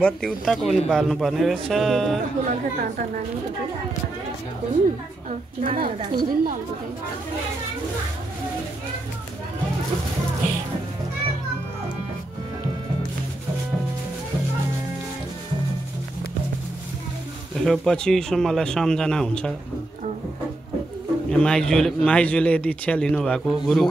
बत्ती उताको पनि बाल्नु पर्ने रहेछ। यसो पछि मलाई सम्झना हुन्छ। माइजूले दीक्षा लिनुभएको गुरुबाट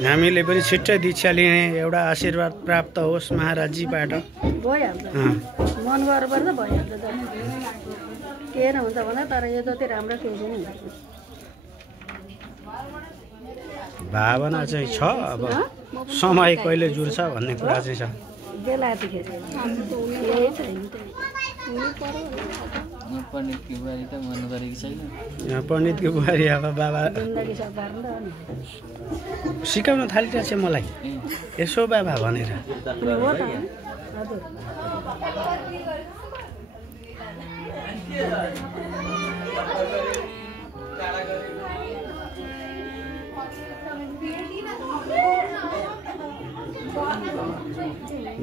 हामीले पनि छिट्टै दीक्षा लिने एउटा आशीर्वाद प्राप्त होस् महाराजजीबाट। मन गरेर भइहाल्छ के हुन्छ भने तर यो जति राम्रो केही पनि भावना चाहिँ छ। अब समय कहिले जुर्छ भन्ने कुरा चाहिँ छ। पण्डितको बुहारी अब बाबा सिकाउन थालिरहेको छ मलाई यसो बाबा भनेर।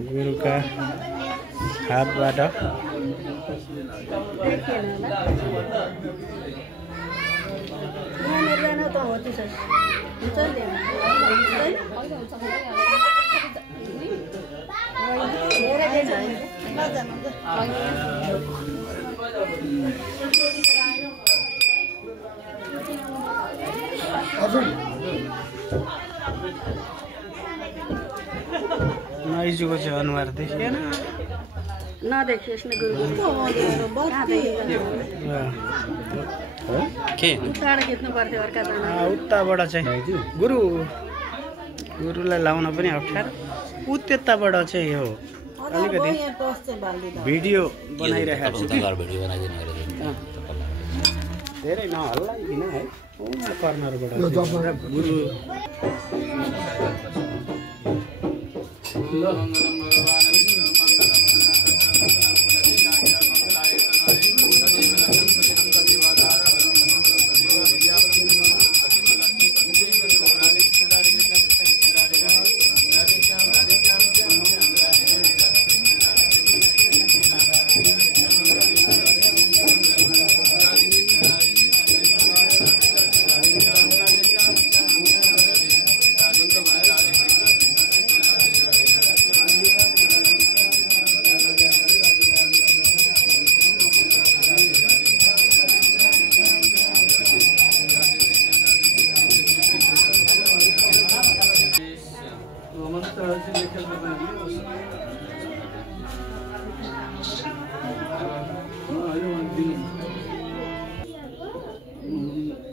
गुरुका हातबाट माइजूको चाहिँ अनुहार देखिएन नदेखियोस् न गुरु के टाढा खिच्नु पर्थ्यो अर्काजना उताबाट चाहिँ गुरुलाई लाउन पनि अप्ठ्यारो। त्यताबाट चाहिँ यो अलिकति भिडियो बनाइरहेको छु। धेरै नहल्लाइदिन है कर्नरबाट गुरु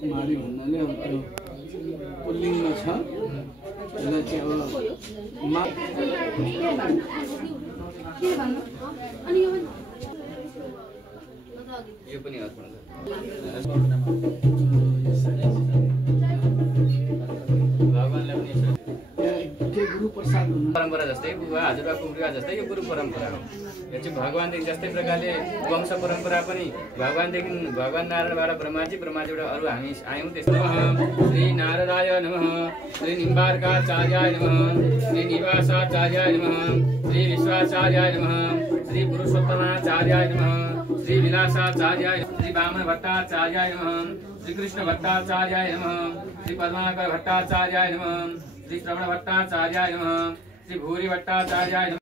कुमारी भन्नाले अब त्यो पुल्लिङमा छ। यसलाई चाहिँ अब यो पनि अर्पण भगवानलाई पनि गुरु प्रसाद परम्परा जस्तै बुबा हजुरबा कुम्रिया जस्तै यो गुरु परम्परा हो। यो चाहिँ भगवानदेखि जस्तै प्रकारले वंश परम्परा पनि भगवानदेखि भगवान नारायणबाट ब्रह्माजीबाट अरू हामी आयौँ। त्यस्तो श्री नारदाय नमः, श्री निम्बार्काचार्याय नमः, श्री निवासाचार्याय नमः, श्री विश्वाचार्याय नमः, श्री पुरुषोत्तमाचार्याय नमः, श्री विलासाचार्याय, श्री वामन भट्टाचार्याय नमः, श्री कृष्ण भट्टाचार्याय नमः, श्री पद्माकर भट्टाचार्याय नमः, श्री श्रवण भट्टाचार्याय नमः, श्री भूरी भट्टाचार्याय नमः।